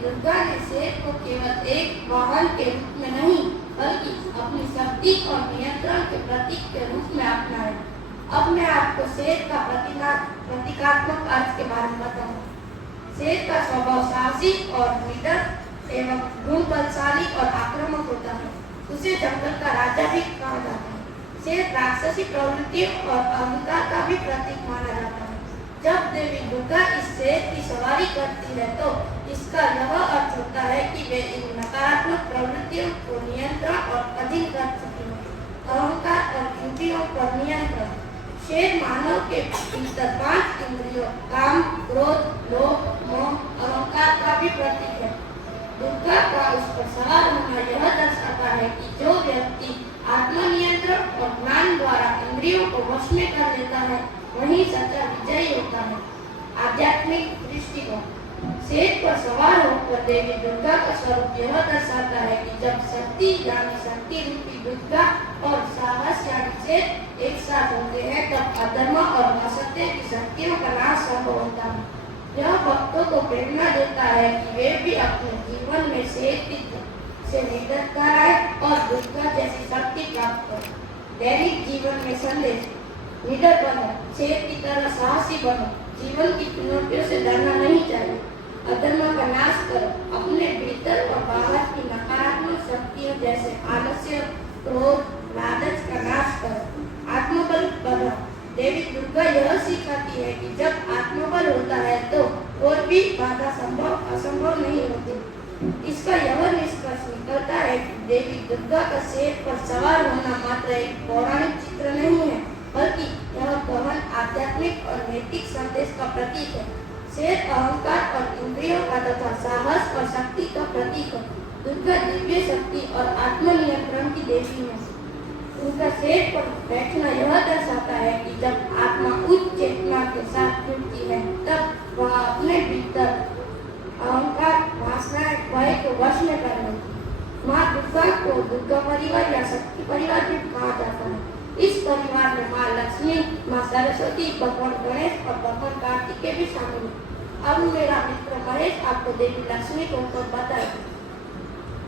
दुर्गा ने शेर को केवल एक वाहन के रूप में नहीं बल्कि अपनी शक्ति और नियंत्रण के प्रतीक के रूप में अपनाया। अब मैं आपको शेर का प्रतीकात्मक अर्थ के बारे में बताऊंगा। शेर का स्वभाव साहसी और निडर एवं गुण बलशाली और आक्रामक होता है। उसे जंगल का राजा भी कहा जाता है। शेर राक्षसी प्रवृत्ति और अहंकार का भी प्रतीक माना जाता है। जब देवी दुर्गा इस शेर की सवारी करती है तो इसका यह अर्थ होता है कि वे इन नकारात्मक प्रवृत्तियों को नियंत्रण और अधीन कर चुकी है। अहंकार और इंद्रियों पर नियंत्रण। शेर मानव के भीतर 5 इंद्रियों काम, क्रोध, लोभ, मोह, अहंकार का भी प्रतीक है। दुर्गा का उस पर सवार होना यह दर्शाता है कि जो व्यक्ति आत्मनियंत्रण और ज्ञान द्वारा इंद्रियों को वश में कर लेता है वही सच्चा विजयी होता है। आध्यात्मिक दृष्टिकोण। शेर पर सवार होकर देवी दुर्गा का स्वरूप यह दर्शाता है कि जब शक्ति यानी शक्ति रूपी दुर्गा और साहस यानी शेर एक साथ होते हैं तब अधर्म और असत्य की शक्तियों का नाश संभव होता है। यह भक्तों को प्रेरणा देता है कि वे भी अपने जीवन में शेर से निडर कराएं और दुर्गा जैसी शक्ति प्राप्त करें। दैनिक जीवन में संदेश। निडर बनो, शेर की तरह साहसी बनो। जीवन की चुनौतियों से डरना नहीं चाहिए। अधर्म का नाश करो। अपने भीतर और बाहर की नकारात्मक शक्तियों जैसे आलस्य, क्रोध, लालच का नाश करो। आत्मबल बढ़ाओ। देवी दुर्गा यह सिखाती है कि जब आत्मबल होता है तो कोई भी बाधा असंभव नहीं होती। इसका यह निष्कर्ष निकलता है कि देवी दुर्गा का शेर पर सवार होना मात्र एक पौराणिक चित्र नहीं है बल्कि यह गहन आध्यात्मिक और नैतिक संदेश का प्रतीक है। शेर अहंकार और इंद्रियों का तथा साहस और शक्ति का प्रतीक है। दुर्गा दिव्य शक्ति और आत्मनियंत्रण की देवी है। उनका शेर पर बैठना यह दर्शाता है कि जब आत्मा उच्च चेतना के साथ जुड़ती है तब वह अपने भीतर अहंकार, वासनाएं, भय को वश में कर लेती है। माँ दुर्गा को दुर्गा परिवार या शक्ति परिवार भी कहा जाता है। इस परिवार में माँ लक्ष्मी, माँ सरस्वती, भगवान गणेश और भगवान कार्तिकेय भी शामिल है। अब मेरा मित्र महेश आपको देवी लक्ष्मी को बताएगा।